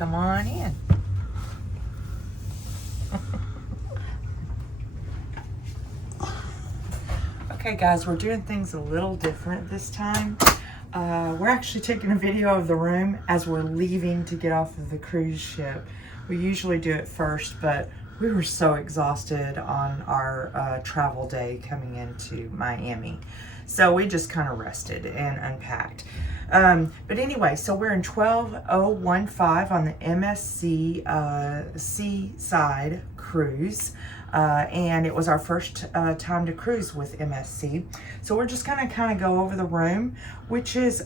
Come on in. Okay guys, we're doing things a little different this time. We're actually taking a video of the room as we're leaving to get off of the cruise ship. We usually do it first, but we were so exhausted on our travel day coming into Miami. So we just kind of rested and unpacked. But anyway, so we're in 12015 on the MSC Seaside cruise. And it was our first time to cruise with MSC. So we're just gonna kind of go over the room, which is,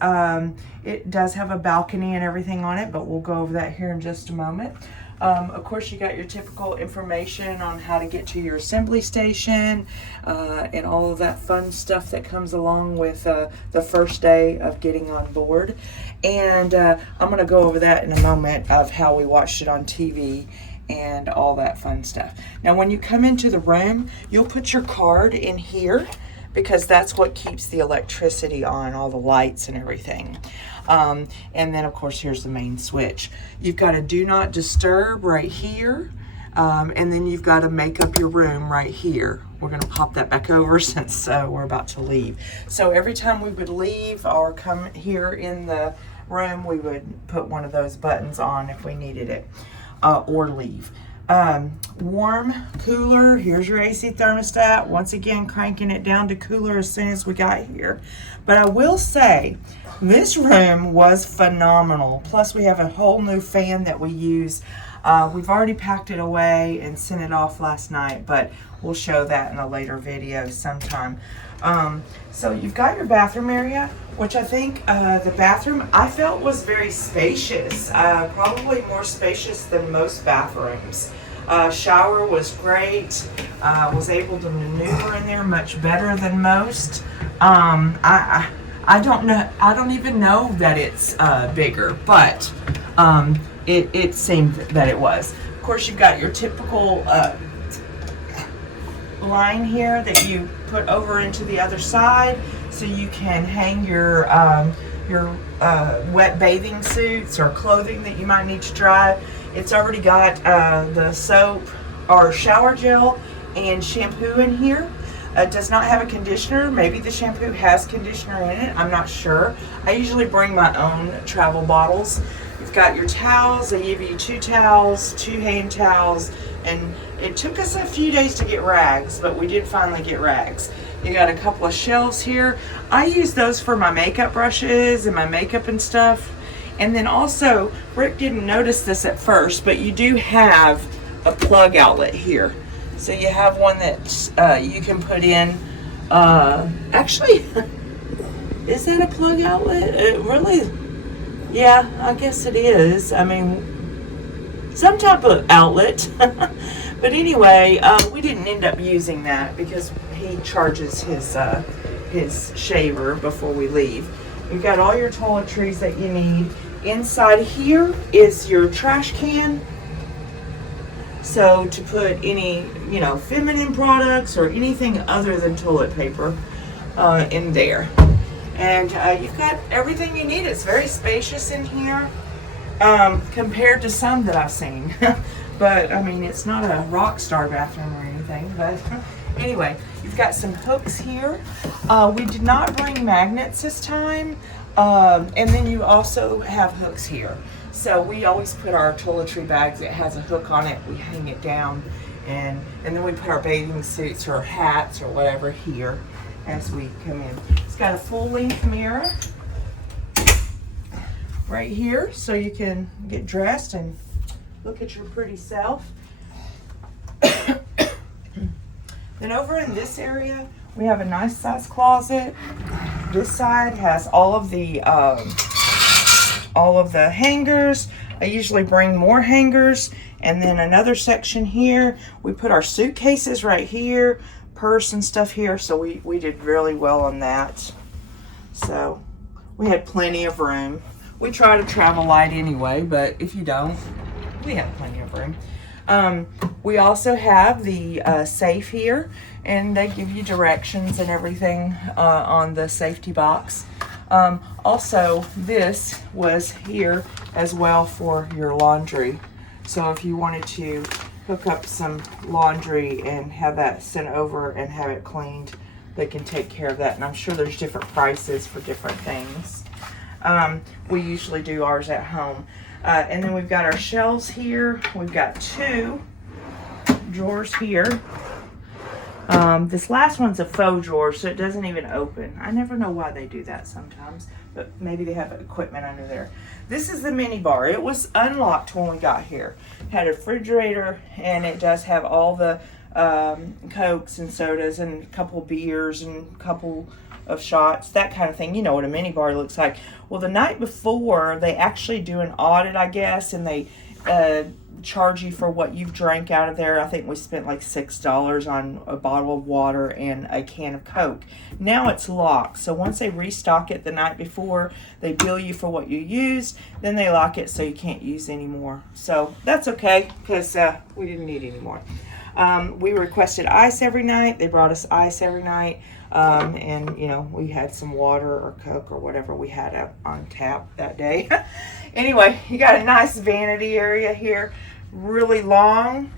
it does have a balcony and everything on it, but we'll go over that here in just a moment. Of course, you got your typical information on how to get to your assembly station and all of that fun stuff that comes along with the first day of getting on board. And I'm going to go over that in a moment of how we watched it on TV and all that fun stuff. Now, when you come into the room, you'll put your card in here because that's what keeps the electricity on, all the lights and everything. And then of course, here's the main switch. You've got a do not disturb right here. And then you've got to make up your room right here. We're going to pop that back over since we're about to leave. So every time we would leave or come here in the room, we would put one of those buttons on if we needed it, or leave. Warm, cooler, here's your AC thermostat. Once again, cranking it down to cooler as soon as we got here. But I will say, this room was phenomenal. Plus, we have a whole new fan that we use. We've already packed it away and sent it off last night, but we'll show that in a later video sometime. So you've got your bathroom area, which I think the bathroom I felt was very spacious, probably more spacious than most bathrooms. Shower was great. Was able to maneuver in there much better than most. I don't know. I don't even know that it's bigger, but it seemed that it was. Of course, you've got your typical line here that you put over into the other side, so you can hang your wet bathing suits or clothing that you might need to dry. It's already got the soap or shower gel and shampoo in here. It does not have a conditioner. Maybe the shampoo has conditioner in it. I'm not sure. I usually bring my own travel bottles. You've got your towels. They give you 2 towels, 2 hand towels, and it took us a few days to get rags, but we did finally get rags. You got a couple of shelves here. I use those for my makeup brushes and my makeup and stuff. And then also, Rick didn't notice this at first, but you do have a plug outlet here. So you have one that you can put in, actually, is that a plug outlet? It really, yeah, I guess it is. I mean, some type of outlet. But anyway, we didn't end up using that because he charges his shaver before we leave. You've got all your toiletries that you need. Inside here is your trash can. So to put any, you know, feminine products or anything other than toilet paper in there. And you've got everything you need. It's very spacious in here compared to some that I've seen. But I mean, it's not a rock star bathroom or anything. But anyway, you've got some hooks here. We did not bring magnets this time. And then you also have hooks here. So we always put our toiletry bags, it has a hook on it, we hang it down, and then we put our bathing suits or hats or whatever here as we come in. It's got a full-length mirror right here, so you can get dressed and look at your pretty self. Then over in this area, we have a nice size closet. This side has all of the hangers. I usually bring more hangers. And then another section here, we put our suitcases right here, purse and stuff here. So we did really well on that. So we had plenty of room. We try to travel light anyway, but if you don't, we have plenty of room. We also have the safe here, and they give you directions and everything on the safety box. Also, this was here as well for your laundry. So if you wanted to hook up some laundry and have that sent over and have it cleaned, they can take care of that. And I'm sure there's different prices for different things. We usually do ours at home. And then we've got our shelves here. We've got 2 drawers here. This last one's a faux drawer, so it doesn't even open. I never know why they do that sometimes, but maybe they have equipment under there. This is the mini bar. It was unlocked when we got here. Had a refrigerator, and it does have all the Cokes and sodas and a couple beers and a couple of shots, that kind of thing. You know what a mini bar looks like. Well, the night before, they actually do an audit, I guess, and they charge you for what you've drank out of there. I think we spent like $6 on a bottle of water and a can of Coke. Now it's locked, so once they restock it the night before, they bill you for what you used, then they lock it so you can't use anymore. So that's okay, because we didn't need any more. We requested ice every night. They brought us ice every night. And you know, we had some water or Coke or whatever we had on tap that day. Anyway, you got a nice vanity area here, really long.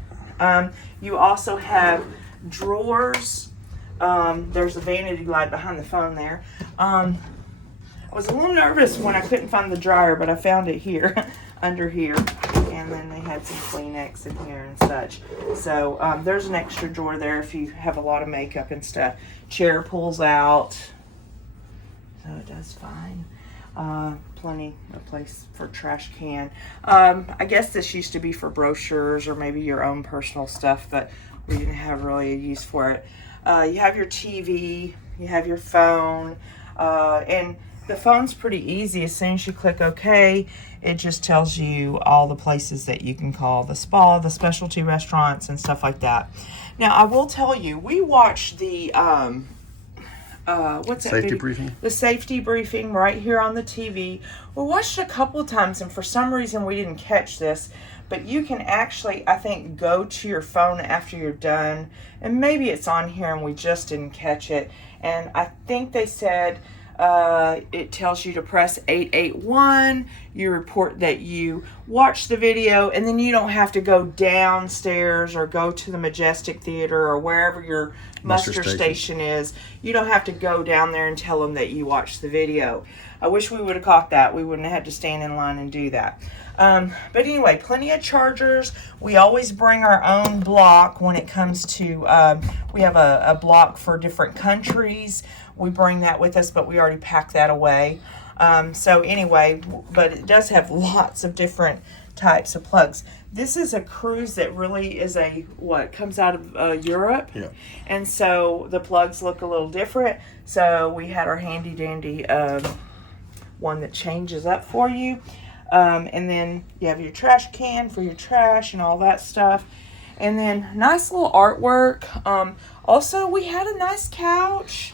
You also have drawers. There's a vanity light behind the phone there. I was a little nervous when I couldn't find the dryer, but I found it here, under here. And then they had some Kleenex in here and such. So there's an extra drawer there if you have a lot of makeup and stuff. Chair pulls out, so it does fine. Plenty of place for trash can. I guess this used to be for brochures or maybe your own personal stuff, but we didn't have really a use for it. You have your TV, you have your phone, and the phone's pretty easy. As soon as you click OK, it just tells you all the places that you can call, the spa, the specialty restaurants, and stuff like that. Now, I will tell you, we watched the what's that safety video? briefing? The safety briefing right here on the TV. We watched it a couple of times, and for some reason we didn't catch this, but you can actually, I think, go to your phone after you're done, and maybe it's on here and we just didn't catch it. And I think they said it tells you to press 881. You report that you watched the video, and then you don't have to go downstairs or go to the Majestic Theater or wherever your muster station is. You don't have to go down there and tell them that you watched the video. I wish we would have caught that. We wouldn't have had to stand in line and do that. But anyway, plenty of chargers. We always bring our own block when it comes to, we have a block for different countries. We bring that with us, but we already packed that away. So anyway, but it does have lots of different types of plugs. This is a cruise that really is comes out of Europe. Yeah. And so the plugs look a little different. So we had our handy dandy one that changes up for you. And then you have your trash can for your trash and all that stuff. And then nice little artwork. Also, we had a nice couch.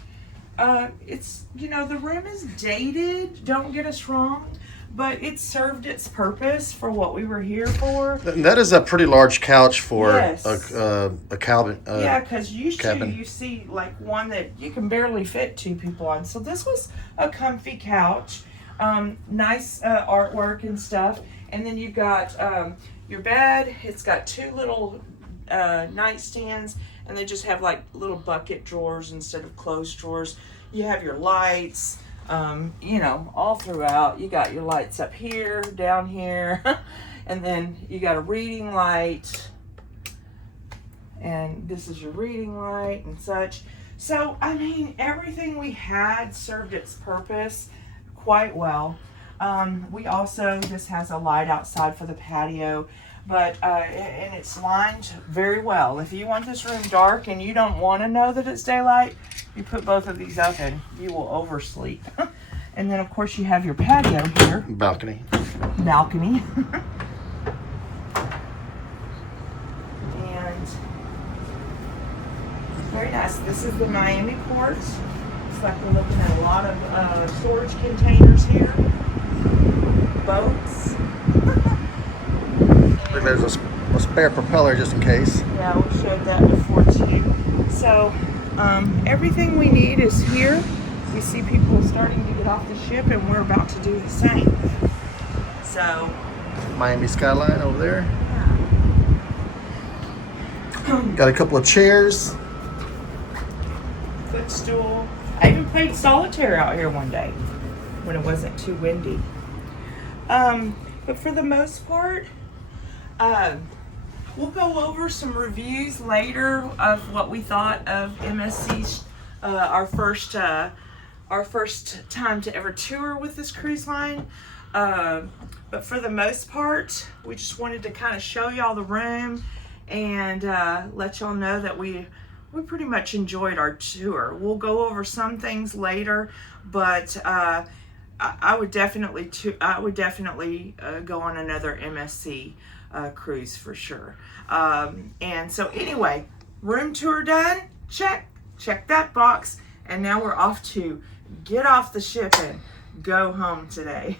It's, you know, the room is dated, don't get us wrong, but it served its purpose for what we were here for. That is a pretty large couch for yes. a cabin. Yeah, because usually you see like one that you can barely fit 2 people on. So this was a comfy couch, nice artwork and stuff. And then you've got your bed. It's got 2 little nightstands, and they just have like little bucket drawers instead of closed drawers. You have your lights, you know, all throughout. You got your lights up here, down here, and then you got a reading light, and this is your reading light and such. So, I mean, everything we had served its purpose quite well. We also, this has a light outside for the patio, but and it's lined very well. If you want this room dark and you don't want to know that it's daylight, you put both of these up and you will oversleep. And then of course you have your patio here. Balcony. And very nice. This is the Miami port. Looks like we're looking at a lot of storage containers here. Boats. There's a spare propeller just in case. Yeah, we showed that before too. So everything we need is here. we see people starting to get off the ship, and we're about to do the same. So, Miami skyline over there. yeah. Got a couple of chairs. Footstool. I even played solitaire out here one day when it wasn't too windy. But for the most part, we'll go over some reviews later of what we thought of MSC's our first time to ever tour with this cruise line. But for the most part, we just wanted to kind of show y'all the room and let y'all know that we pretty much enjoyed our tour. We'll go over some things later, but I would definitely go on another MSC cruise for sure. And so anyway, room tour done. Check that box. And now we're off to get off the ship and go home today.